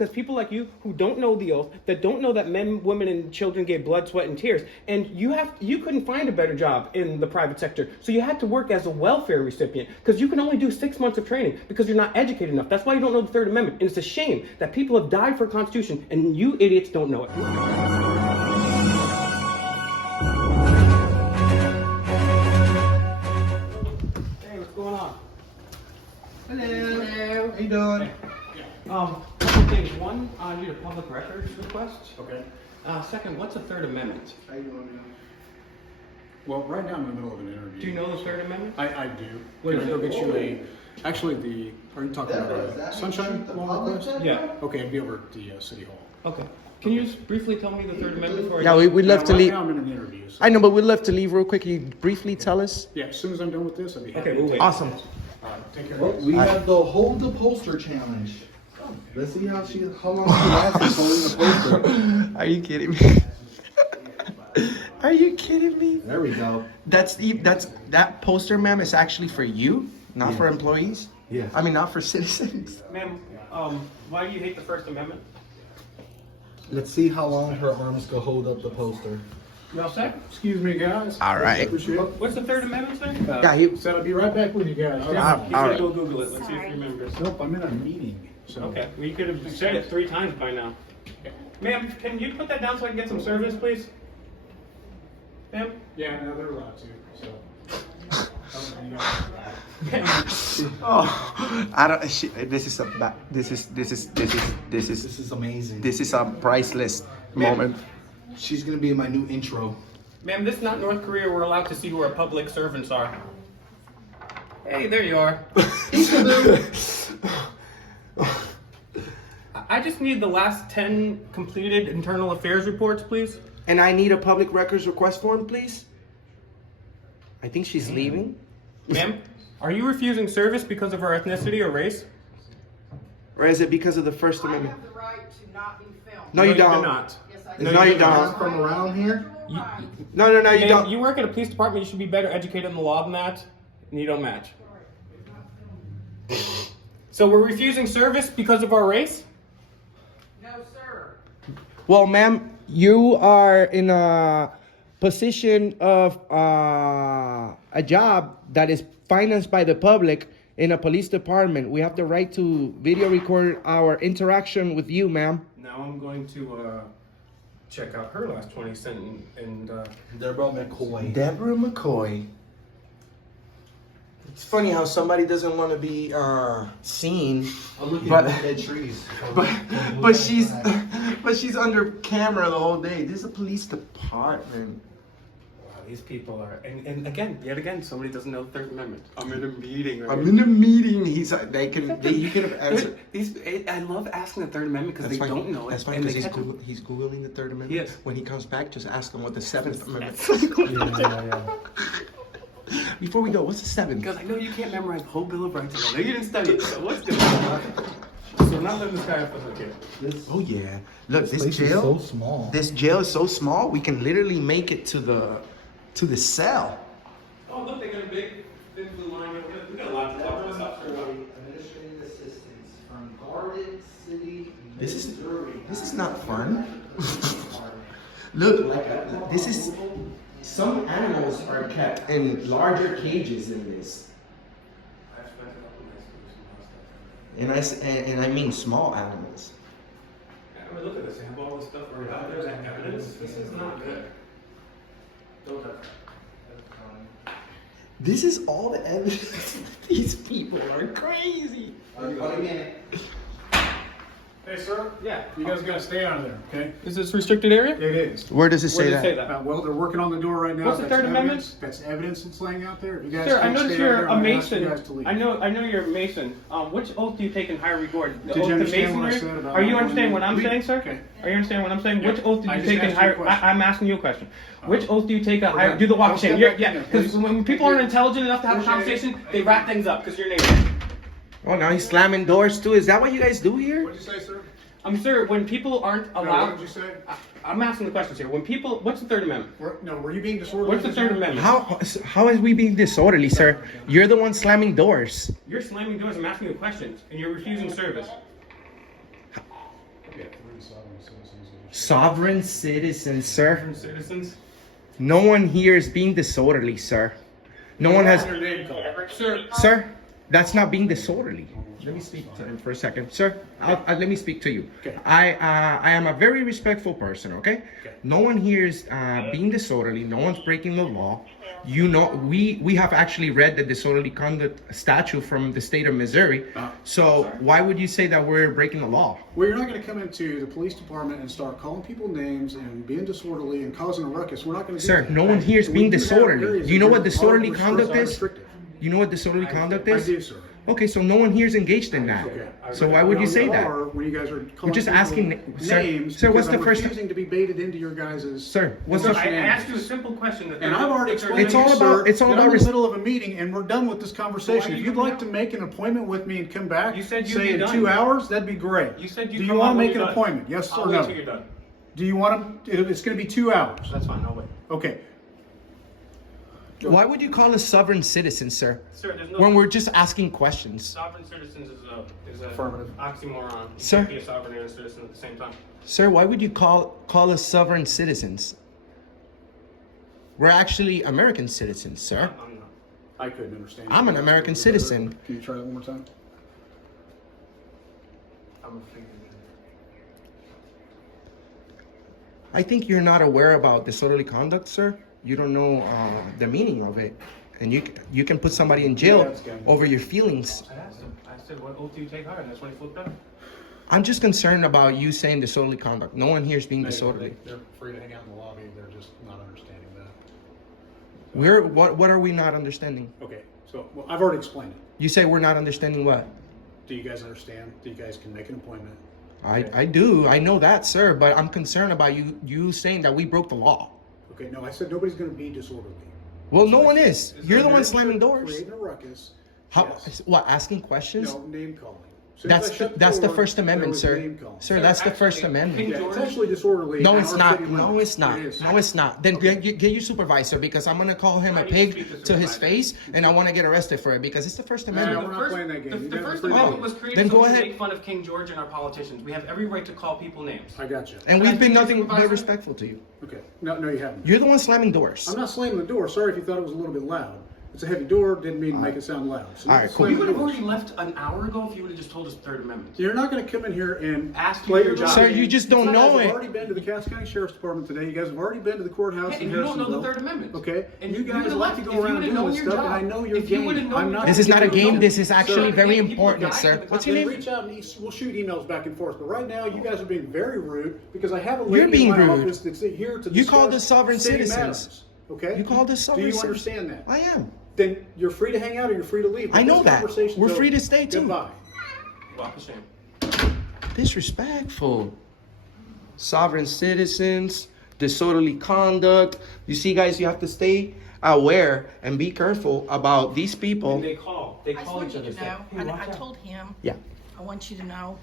because people like you who don't know the oath, that don't know that men, women, and children gave blood, sweat, and tears, and you couldn't find a better job in the private sector, so you had to work as a welfare recipient because you can only do 6 months of training because you're not educated enough. That's why you don't know the Third Amendment, and it's a shame that people have died for a Constitution and you idiots don't know it. Going on? Hello. How you doing? Couple things. One, I need a public records request. Okay. Second, what's the Third Amendment? How you doing? Well, right now I'm in the middle of an interview. Do you know the Third Amendment? I do. What Can is I go it? get you a? Actually, are you talking about a sunshine law request? Yeah. Okay, it'd be over at the city hall. Okay. Can you just briefly tell me the Third Amendment before I Yeah, we'd love to Right leave. now I'm in an interview. So I know, but we'd love to leave real quick. Can you briefly tell us? Yeah, as soon as I'm done with this, I'll be happy. Okay, we'll to wait. take Awesome. it. All right, take care. Well, we have the hold the poster challenge. Let's see how long she lasts holding the poster. Are you kidding me? Are you kidding me? There we go. That poster, ma'am, is actually for you, not for Yes. employees. Yeah. I mean, not for citizens. Ma'am, why do you hate the First Amendment? Let's see how long her arms can hold up the poster. You all set? Excuse me, guys. All right. Appreciate it. What's the Third Amendment, sir? Yeah, Said I'll be right back with you guys. He's all gonna right. go Google it. Let's see if he remembers. Nope, I'm in a meeting. So. Okay. Well, you could have said it 3 times by now. Ma'am, can you put that down so I can get some service, please? Ma'am? Yeah, no, they're allowed to. So. Oh, I don't. This is This is amazing. a priceless moment. She's gonna be in my new intro. Ma'am, this is not North Korea. We're allowed to see who our public servants are. Hey, there you are. I just need the last 10 completed internal affairs reports, please. And I need a public records request form, please. I think she's leaving. Ma'am, are you refusing service because of our ethnicity or race? Or is it because of the First I Amendment? have the right to not be filmed. No, you do don't. not. Yes, I do. No, you Aren't don't. from around here? No, you Ma'am, don't. you work at a police department. You should be better educated in the law than that, and you don't match. So we're refusing service because of our race? No, sir. Well, ma'am, you are in a position of a job that is financed by the public in a police department. We have the right to video record our interaction with you, ma'am. Now I'm going to check out her last 20 cent and Deborah McCoy. Deborah McCoy. It's funny how somebody doesn't want to be seen, I'm looking But- at dead trees. but she's under camera the whole day. This is a police department. wow, these people are and again, yet again, somebody doesn't know the Third Amendment. I'm in a meeting right I'm in a meeting. He could have answered. I love asking the Third Amendment because they fine. don't know it. That's fine and because they he's Googling the Third Amendment. Yes. When he comes back, just ask him what the Seventh Amendment. Yeah. Before we go, what's the seventh? Because I know you can't memorize the whole Bill of Rights. I know you didn't study it. So what's going on? So we're not letting this guy off the hook here. This Oh yeah. Look, this place jail. is so small. This jail is so small. We can literally make it to the cell. Oh, look, they got a big blue line over there. We got a lot to talk about. Administrative assistance from Garden City, This is Missouri. this is not fun. Look, this is. Some animals are kept in larger cages than this, and I mean small animals. I mean, look at this. They have all this stuff right out there. That evidence. This is not good. Don't touch that. This is all the evidence. These people are crazy. Hey, sir. Yeah. You guys gotta stay out of there, okay? Is this restricted area? It is. Where does it Where say does that? it say that? Well, they're working on the door right now. What's the That's Third Amendment? evidence- That's evidence that's laying out there. If you guys Sir, I can't noticed stay out you're there, a I'm gonna ask you mason. guys to leave. I know you're a mason. Which oath do you take in high regard? The Did you oath to understand what I masonry? said about Are you not understanding what wanting I'm to saying, sir? Okay. Are you understanding what I'm saying? Yeah. Which oath did I you just take in asked you a higher? question. I'm asking you a question. Which oath do you take at We're higher? gonna- Do the walk don't of shame. step Yeah, back yeah. in there, Because please. when people aren't intelligent enough to have a Appreciate it. conversation, they wrap things up because you're neighbor. Oh, now he's slamming doors too. Is that what you guys do here? What'd you say, sir? Sir, when people aren't No, allowed. what did you say? I'm asking the questions here. When people, what's the Third Amendment? Were you being disorderly? What's the Third Amendment? How is we being disorderly, sir? You're the one slamming doors. You're slamming doors. I'm asking you questions, and you're refusing service. Sovereign citizens, sir. Different citizens. No one here is being disorderly, sir. No one has. Your name call. Sir, that's not being disorderly. Let me speak to him for a second, sir. Let me speak to you. Okay. I am a very respectful person. Okay. Okay. No one here is being disorderly. No one's breaking the law. You know, we have actually read the disorderly conduct statute from the state of Missouri. So why would you say that we're breaking the law? Well, you're not going to come into the police department and start calling people names and being disorderly and causing a ruckus. We're not going to do Sir, that. no one here is We being do have disorderly. areas Do you know that what are disorderly restrictive- conduct is? restrictive. You know what disorderly conduct I is? do, sir. Okay, so no one here is engaged in that. Okay. So why would you say that? Are when you guys are calling just people asking, sir, names. sir, what's because the first- I'm refusing to be baited into your guys'. Sir, what's the- I asked you a simple question. And I've already explained It's to you, all about- sir, it's all that about I'm in res- the middle of a meeting and we're done with this conversation. Why If you you'd like to coming make an appointment with me and come back, You said you'd say be in done. 2 hours, that'd be great. You said Do you'd you come want out to when make an you're done. appointment? Yes I'll or wait no? till you're done. Do you want to? It's going to be 2 hours. That's fine. I'll wait. Okay. Why would you call us sovereign citizens, sir? Sir, there's no. When we're just asking questions. Sovereign citizens is a Affirmative. oxymoron. You Sir? can't be a sovereign and a citizen at the same time. Sir, why would you call us sovereign citizens? We're actually American citizens, sir. I'm not. I couldn't understand. I'm an American citizen. Can you try that one more time? I'm a figure. I think you're not aware about disorderly conduct, sir. You don't know the meaning of it. And you can put somebody in Yeah, jail that's good. over your feelings. I asked him. I said, "What oath do you take higher?" And that's when he flipped out. I'm just concerned about you saying disorderly conduct. No one here is being They- disorderly. They're free to hang out in the lobby. They're just not understanding that. What are we not understanding? Okay. So well, I've already explained it. You say we're not understanding what? Do you guys understand? Do you guys can make an appointment? I do. I know that, sir, but I'm concerned about you saying that we broke the law. Okay. No, I said nobody's going to be disorderly. Well, no one is. You're the one You're slamming doors. Creating a ruckus. How? Yes. What? Asking questions? No, name calling. As soon as I That's shut the door, First there Amendment, was sir. name calling. Sir, that's the First actually, Amendment. Yeah, it's actually disorderly. No, in it's our not. city No, limits. it's not. It is. No, it's not. Then get your supervisor because I'm gonna call him a I need to pig speak to the to his supervisor. face, and I want to get arrested for it because it's the First No, Amendment. we're not playing that game. You The guys are First free to Amendment vote. was created Then so go we can ahead. make fun of King George and our politicians. We have every right to call people names. I got you. And Can I we've been speak to nothing the but supervisor? respectful to you. Okay. No, you haven't. You're the one slamming doors. I'm not slamming the door. Sorry if you thought it was a little bit loud. It's a heavy door. Didn't mean to make it sound loud. So All you right, can cool. slam You would the have doors. already left an hour ago if you would have just told us the Third Amendment. You're not going to come in here and Ask play you your your job. Sir, you just don't You guys know have it. already been to the Cass County Sheriff's Department today. You guys have already been to the courthouse Yeah, in and you don't know the Harrisonville. Third Amendment. Okay. And you you guys would've like left- to if go you around and would've do known this your stuff, job, and I know your if you game. would've known I'm your not job, This is not a you would've game. known. This is actually Sir, very you can't keep important, a guy sir. to the What's your Then name? reach out and we'll shoot emails back and forth. But right now, you guys are being very rude because I have a You're lady being in my rude. office that's here to You discuss called us sovereign city citizens. matters. Okay. You called us sovereign Do you citizens. understand that? I am. Then you're free to hang out or you're free to leave. I know This that. conversation's We're free over. to stay, too. Goodbye. Walk of shame. Disrespectful. Sovereign citizens, disorderly conduct. You see, guys, you have to stay aware and be careful about these people. And they call. They I just call want each you other. to know, Hey, and watch I out. told him, Yeah. I want you to know,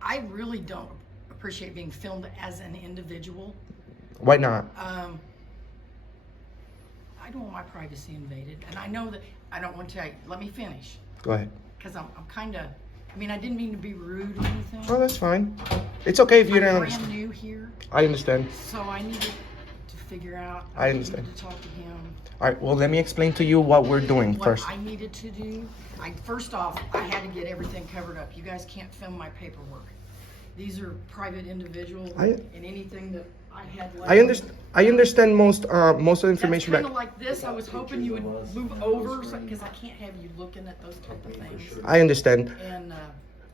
I really don't appreciate being filmed as an individual. Why not? I don't want my privacy invaded, and I know that, I don't want to, let me finish, Go ahead. because I'm kind of, I mean, I didn't mean to be rude or anything. Oh, that's fine. It's okay if you I'm don't brand understand. new here, I understand. so I needed to figure out. I understand. needed to talk to him. All right, well, let me explain to you what we're doing What first. I needed to do, first off, I had to get everything covered up. You guys can't film my paperwork. These are private individuals, and anything that I had left. I understand most of the information That's back. kind of like this. I was hoping you would move over, because I can't have you looking at those type of things. I understand. And,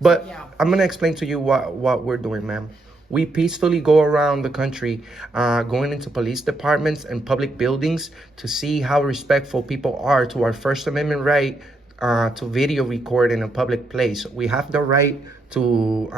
But yeah. I'm gonna explain to you what we're doing, ma'am. We peacefully go around the country, going into police departments and public buildings to see how respectful people are to our First Amendment right to video record in a public place. We have the right to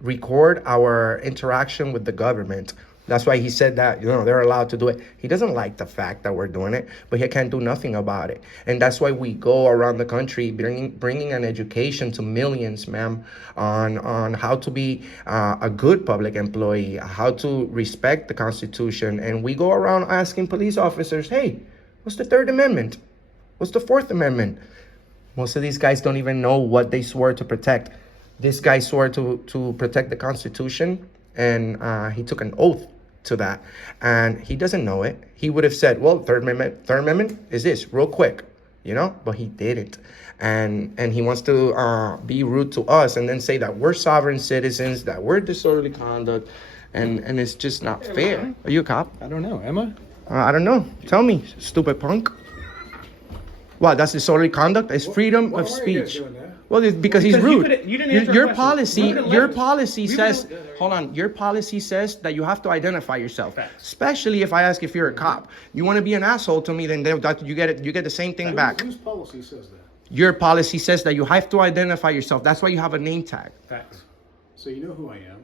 record our interaction with the government. That's why he said that, they're allowed to do it. He doesn't like the fact that we're doing it, but he can't do nothing about it. And that's why we go around the country bringing an education to millions, ma'am, on how to be a good public employee, how to respect the Constitution. And we go around asking police officers, hey, what's the Third Amendment? What's the Fourth Amendment? Most of these guys don't even know what they swore to protect. this guy swore to protect the Constitution, and he took an oath to that, and he doesn't know it. He would have said, well, Third Amendment is this, real quick, you know, but he didn't. And he wants to be rude to us and then say that we're sovereign citizens, that we're disorderly conduct, and it's just not fair. Are you a cop? I don't know. Am I? I don't know. Tell me, stupid punk. What, that's disorderly conduct? It's freedom Why of are you guys speech. doing that? Well, it's because he's Because you rude. could've- you didn't answer our Your question. policy, We would've your left. policy We says, would've- hold on, your policy says that you have to identify yourself. Facts. Especially if I ask if you're a cop. You want to be an asshole to me, then you get it. You get the same thing back. Whose policy says that? Your policy says that you have to identify yourself. That's why you have a name tag. Facts. So you know who I am.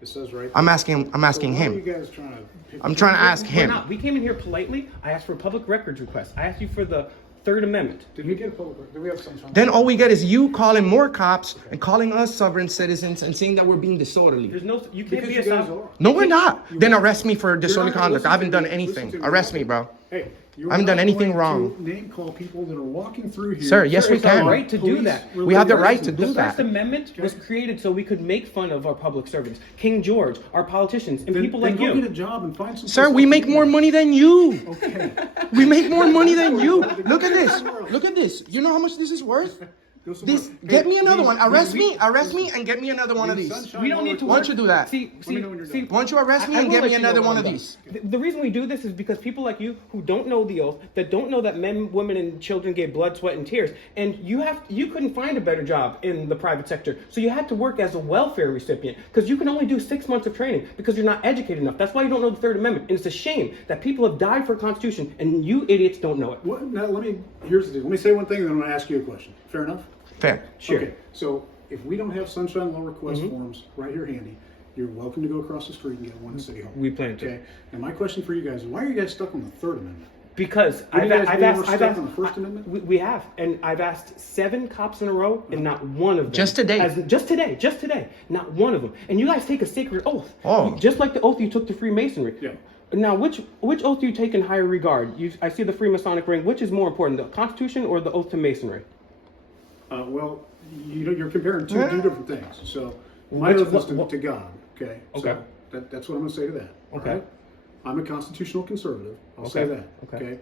It says right I'm there. asking So why are him. you guys trying to pick I'm trying to ask We're him. not. We came in here politely. I asked for a public records request. I asked you for the Third Amendment. Did we get a public? Did we have some? Then all we get is you calling more cops and calling us sovereign citizens and saying that we're being disorderly. There's no. You can't Because be you a guys sovereign. are. No, we're not. You Then are. arrest me for disorderly You're not- conduct. I haven't listen done to me. anything. Listen to Arrest me, bro. Hey, you I haven't are done not anything going wrong. to name call people that are walking through here. Sir, yes, we It's our can. right to do that. We have the right to relations. do The that. First Amendment was created so we could make fun of our public servants, King George, our politicians, and Then, people then like go you. get a job and find some. Sir, we make more money than you. Okay. We make more money than you. Look at this. Look at this. You know how much this is worth? Go somewhere. This. Get me another these- one. Arrest these- me, and get me another one of these these. sunshine We don't need to. Why don't you do that? See, me know when you're done. Why don't you arrest me I and will get let me you know another when one I'm of done. these? The reason we do this is because people like you who don't know the oath, that don't know that men, women, and children gave blood, sweat, and tears, and you couldn't find a better job in the private sector, so you had to work as a welfare recipient because you can only do 6 months of training because you're not educated enough. That's why you don't know the Third Amendment, and it's a shame that people have died for a Constitution and you idiots don't know it. What? Now here's the deal. Let me say one thing, and then I'm going to ask you a question. Fair enough? Fair. Sure. Okay. So if we don't have sunshine law request Mm-hmm. forms right here handy, you're welcome to go across the street and get one at City Hall. We plan to. Okay. And my question for you guys is, why are you guys stuck on the Third Amendment? Because Wouldn't you guys be more stuck asked on the First Amendment? we have, and I've asked 7 cops in a row, and not one of them. Just today. Just today, not one of them. And you guys take a sacred oath. Oh. Just like the oath you took to Freemasonry. Yeah. Now, which oath do you take in higher regard? I see the Freemasonic ring. Which is more important, the Constitution or the oath to Masonry? Well, you're comparing two different things. So my Which- oath is what- to God. Okay. Okay. So that's what I'm going to say to that. all Okay. right? I'm a constitutional conservative. I'll say Okay. that. Okay.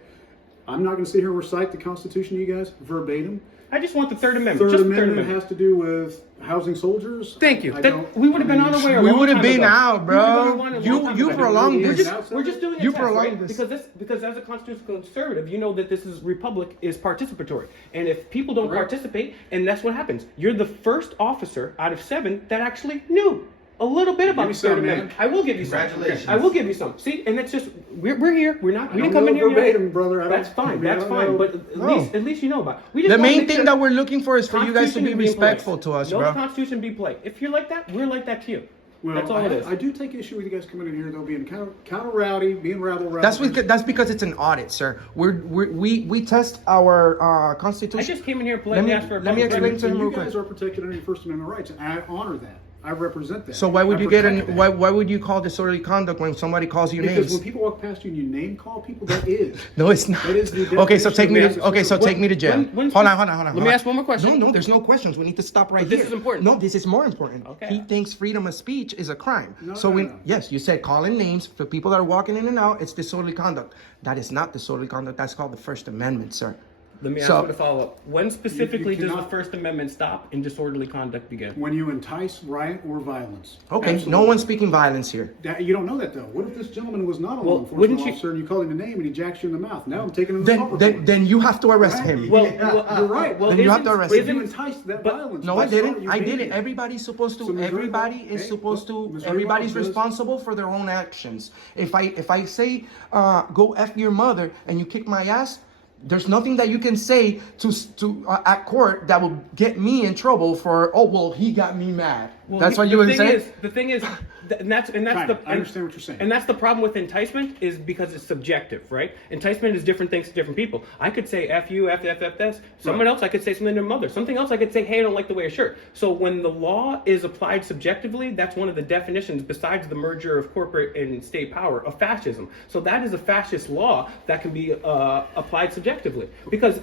I'm not going to sit here and recite the Constitution to you guys verbatim. I just want the Third Amendment. Third just the Amendment Third Amendment. has to do with housing soldiers. Thank you. I That- don't- we would have been on our way. A We long would have time been ago. out, We would've bro. been on a long You time ago. prolonged We're this. we're just doing a You test, prolonged right? this. Because as a constitutional conservative, you know that this is republic is participatory, and if people don't Right. participate, and that's what happens. You're the first officer out of 7 that actually knew a little bit about me the Third some, man. Amendment. I will give you some. Congratulations. I will give you some. See, and it's just we're here. We I didn't don't come know in here verbatim, yet. brother. I don't- That's fine. I mean, That's I don't fine. know. But at least you know about it. We just The wanna main make thing sure that we're looking for is for you guys to Constitution be in place. respectful to us, know bro. the Constitution be play. If you're like that, we're like that to you. Well, That's all it is. I do take issue with you guys coming in here though, being kind of rowdy, being rabble. That's because it's an audit, sir. We test our I Constitution. just came in here and Let me- asked for a let me public explain record. to him You real guys quick. are protected under your First Amendment rights, and I honor that. I represent that. So why would I you get protect an that. why would you call disorderly conduct when somebody calls you Because names? when people walk past you and you name call people, that is. No, it's not. That is the Okay, so definition take of me to massive okay, so service. take me to jail. When- Hold on. Let me ask one more question. No, there's no questions. We need to stop right But this here. is important. No, this is more important. Okay. He thinks freedom of speech is a crime. No, so no, when no. yes, you said calling names for people that are walking in and out, it's disorderly conduct. That is not disorderly conduct. That's called the First Amendment, sir. Let me ask So- you to follow up. When specifically does the cannot- First Amendment stop and disorderly conduct begin? When you entice riot or violence. Okay, Absolutely. no one's speaking violence here. You don't know that though. What if this gentleman was not a Well, law enforcement wouldn't you- officer and you call him a name and he jacks you in the mouth? Now I'm taking him to the Then you have to arrest him. Well, You're right. Well, Then you have isn't- to arrest But him. you enticed that but- violence. No, I That's didn't. not- you I made didn't. it. Everybody's supposed to. So Missouri Everybody law- is hey, supposed look, to. Missouri Everybody's law says- responsible for their own actions. If I say go f your mother and you kick my ass, there's nothing that you can say to at court that will get me in trouble for. Oh well, he got me mad. Well, That's what you the would thing say. is, the thing is, and that's Fine, the. I understand what you're saying. And that's the problem with enticement is because it's subjective, right? Enticement is different things to different people. I could say F you, F this. Someone else, I could say something to their mother. Something else, I could say, hey, I don't like the way I shirt. So when the law is applied subjectively, that's one of the definitions, besides the merger of corporate and state power, of fascism. So that is a fascist law that can be applied subjectively. Because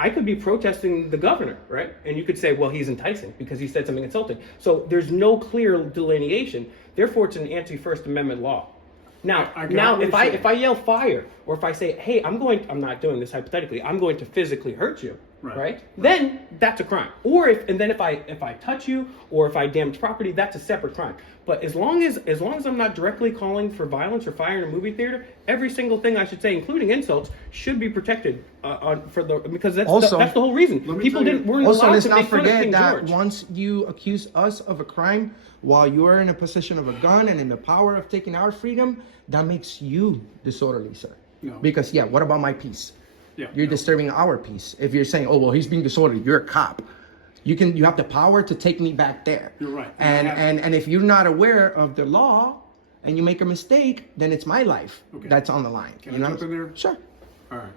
I could be protesting the governor, right? And you could say, well, he's enticing because he said something insulting. So there's no clear delineation. Therefore, it's an anti-First Amendment law. Now, if I yell fire, or if I say, hey, I'm not doing this hypothetically, I'm going to physically hurt you, right? Then that's a crime. Or if I touch you, or if I damage property, that's a separate crime. But as long as I'm not directly calling for violence or fire in a movie theater, every single thing I should say, including insults, should be protected because that's the whole reason. People weren't Also, allowed let's to not make fun of forget King that George. once you accuse us of a crime while you are in a position of a gun and in the power of taking our freedom, that makes you disorderly, sir. No. Because what about my peace? Yeah, You're disturbing our peace. If you're saying, oh well, he's being disorderly, you're a cop. You have the power to take me back there. You're right. And if you're not aware of the law and you make a mistake, then it's my life that's on the line. Can I jump in there? Sure. All right.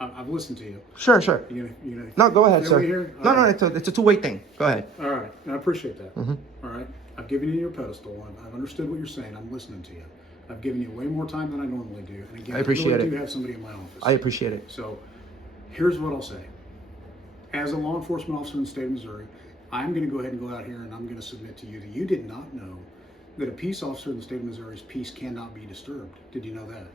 I've listened to you. Sure. You gonna No, go ahead, stay sir. over here? No, All right. it's a two-way thing. Go ahead. All right. And I appreciate that. All right. I've given you your pedestal. I've understood what you're saying. I'm listening to you. I've given you way more time than I normally do. And again, I appreciate really it. do have somebody in my office. I appreciate it. So here's what I'll say. As a law enforcement officer in the state of Missouri, I'm going to go ahead and go out here and I'm going to submit to you that you did not know that a peace officer in the state of Missouri's peace cannot be disturbed. Did you know that?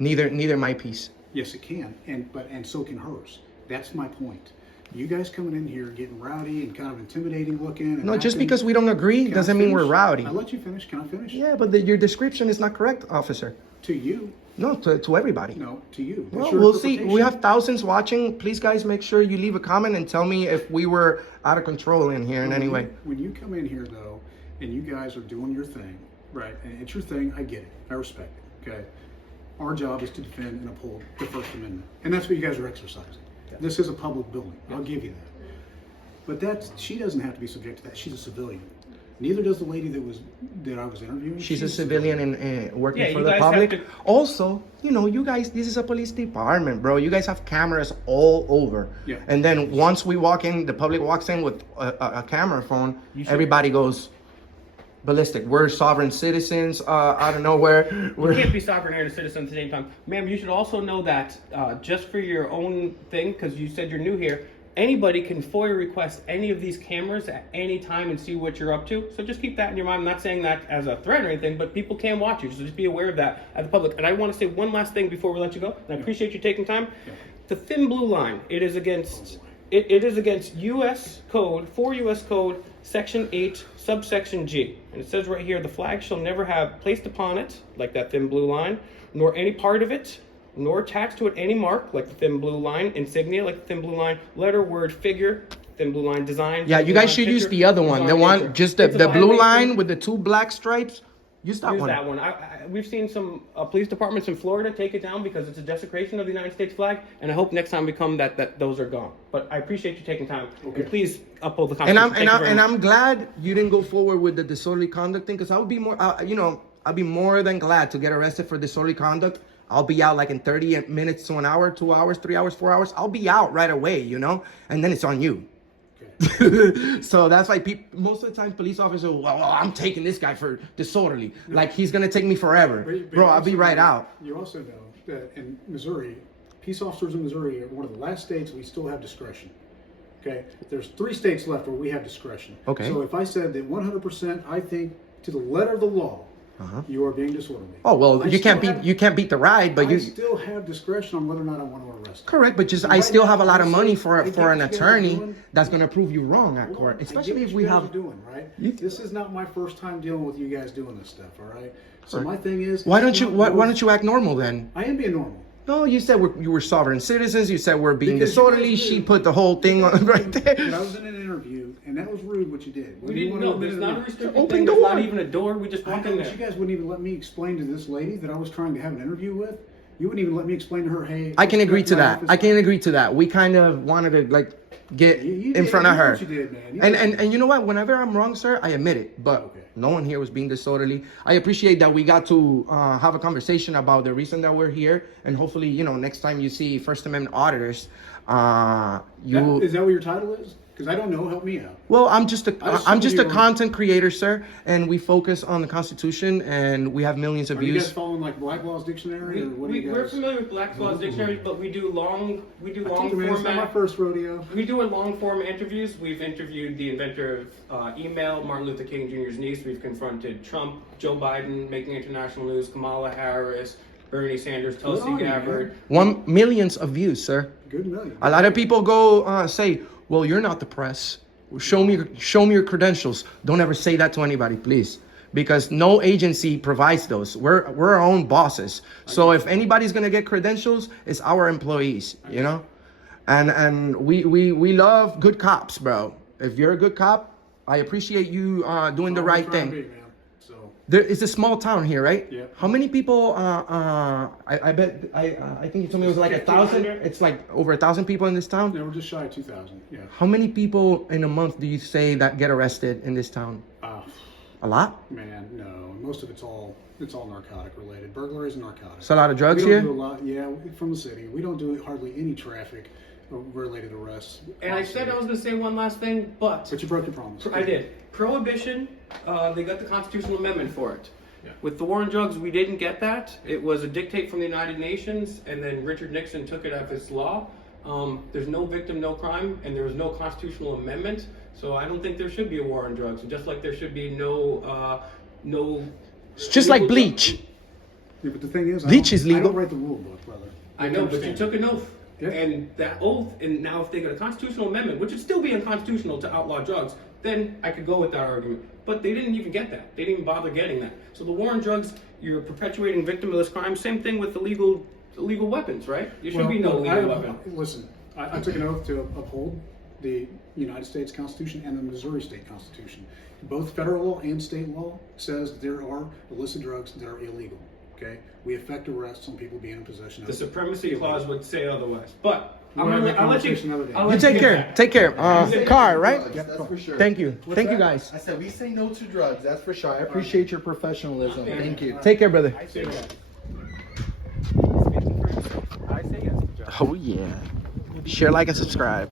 Neither my peace. Yes, it can, and so can hers. That's my point. You guys coming in here getting rowdy and kind of intimidating looking. And No, just acting- because we don't agree Can I doesn't mean we're finish? rowdy. I'll let you finish. Can I finish? Yeah, but your description is not correct, officer. To you. No, to everybody. No, to you. That's Well, your we'll see. We interpretation. have thousands watching. Please, guys, make sure you leave a comment and tell me if we were out of control in here in any way. When you come in here, though, and you guys are doing your thing, right, and it's your thing, I get it. I respect it, okay? Our job is to defend and uphold the First Amendment. And that's what you guys are exercising. This is a public building. I'll give you that. But she doesn't have to be subject to that. She's a civilian. Neither does the lady that I was interviewing. She's a civilian and working Yeah, for you the guys public. have to- Also, you guys, this is a police department, bro. You guys have cameras all over. Yeah. And then once we walk in, the public walks in with a camera phone, everybody goes ballistic. We're sovereign citizens out of nowhere. You can't be sovereign and a citizen at the same time. Ma'am, you should also know that just for your own thing, because you said you're new here, anybody can FOIA request any of these cameras at any time and see what you're up to. So just keep that in your mind. I'm not saying that as a threat or anything, but people can watch you. So just be aware of that as the public. And I want to say one last thing before we let you go. And I appreciate you taking time. The thin blue line, it is against U.S. Code, 4 U.S. Code, Section 8, subsection G. And it says right here, the flag shall never have placed upon it, like that thin blue line, nor any part of it, nor attached to it any mark, like the thin blue line, insignia, like the thin blue line, letter, word, figure, thin blue line, design. Yeah, you guys should use the other one. The one, just the blue line with the 2 black stripes. Use that Use one. that one. We've seen some police departments in Florida take it down because it's a desecration of the United States flag, and I hope next time we come that those are gone. But I appreciate you taking time. Okay. And please uphold the And Constitution. I'm glad you didn't go forward with the disorderly conduct thing, because I would be more, I'd be more than glad to get arrested for disorderly conduct. I'll be out like in 30 minutes to an hour, 2 hours, 3 hours, 4 hours. I'll be out right away, and then it's on you. So that's why most of the time police officers, well, I'm taking this guy for disorderly. Like he's gonna take me forever. But Bro, you I'll be also right know- out. You also know that in Missouri, peace officers in Missouri are one of the last states we still have discretion. Okay? There's 3 states left where we have discretion. Okay. So if I said that 100%, I think to the letter of the law, you are being disorderly. Oh well, I you can't still beat have- the ride, but I you still have discretion on whether or not I want to arrest. correct. But just So I right still now, have a lot of honestly, money I for get an what you guys are attorney doing. that's gonna prove you wrong at Hold court, on. especially I get if what we you guys have. are doing, right? You- This is not my first time dealing with you guys doing this stuff. All right. So Right. my thing is, Why it's don't you not why your- don't you act normal then? I am being normal. No, you said you were sovereign citizens. You said we're being Because you disorderly. guys She do. put the whole thing on right But there. I was in an interview, and that was rude what you did. We Whether you didn't wanna know. There's admit it or not a not. restricted Open thing. There's door. not even a door. We just I walked know, in but there. you guys wouldn't even let me explain to this lady that I was trying to have an interview with. You wouldn't even let me explain to her, hey. I can let's agree go to my that. office. I can agree to that. We kind of wanted to like get You in did- front of you know her. what you did, man. You And you know what? Whenever I'm wrong, sir, I admit it. But Okay. no one here was being disorderly. I appreciate that we got to have a conversation about the reason that we're here, and hopefully, next time you see First Amendment auditors, Is that what your title is? Because I don't know, help me out. Well, I'm just a you're- content creator, sir, and we focus on the Constitution, and we have millions of Are you guys views. following like Black Law's Dictionary, or what do you We're guys? familiar with Black's Law's Dictionary, but we do long I told you, man, it's not my format. first rodeo. We do a long form interviews. We've interviewed the inventor of email, Martin Luther King Jr.'s niece. We've confronted Trump, Joe Biden, making international news, Kamala Harris, Bernie Sanders, Good Tulsi on you, Gabbard. Millions of views, sir. Good million. A lot of people go say, "Well, you're not the press. Show me your credentials." Don't ever say that to anybody, please, because no agency provides those. We're our own bosses. So if anybody's gonna get credentials, it's our employees, you know. And we love good cops, bro. If you're a good cop, I appreciate you doing the right thing. So There is a small town here, right? Yeah. How many people? I bet. I think you told me it was like 1,000. 1,500? It's like over 1,000 people in this town. yeah, we're just shy of 2,000. Yeah. How many people in a month do you say that get arrested in this town? A lot. Man, no. Most of it's all narcotic related. Burglaries and narcotics. So a lot of drugs we don't here. do a lot. Yeah, from the city. We don't do hardly any traffic related arrests. And I said I was going to say one last thing, but But you broke your promise. I did. Prohibition, they got the constitutional amendment for it. Yeah. With the war on drugs, we didn't get that. It was a dictate from the United Nations, and then Richard Nixon took it as law. There's no victim, no crime, and there was no constitutional amendment. So I don't think there should be a war on drugs. Just like there should be no. It's just like bleach. Yeah, but the thing is, Bleach is I legal. don't write the rule book, brother. I know, but you took an oath. Yeah. And that oath, and now if they got a constitutional amendment, which would still be unconstitutional to outlaw drugs, then I could go with that argument. But they didn't even get that. They didn't even bother getting that. So the war on drugs, you're perpetuating victimless crime. Same thing with illegal weapons, right? There should be no illegal weapon. Listen, I took an oath to uphold the United States Constitution and the Missouri State Constitution. Both federal law and state law says that there are illicit drugs that are illegal. Okay, we effect arrests on people being in possession of The it. supremacy clause would say otherwise. But We'll have that I'll let you. conversation another day. I'll You let take get care. back. Take care. Car, right? Drugs, that's for sure. Thank you. What's Thank you, that? guys. I said we say no to drugs. That's for sure. I appreciate your professionalism. Thank you. Take care, brother. I say that. Speaking for yourself, I say yes. Oh yeah. Share, like, and subscribe.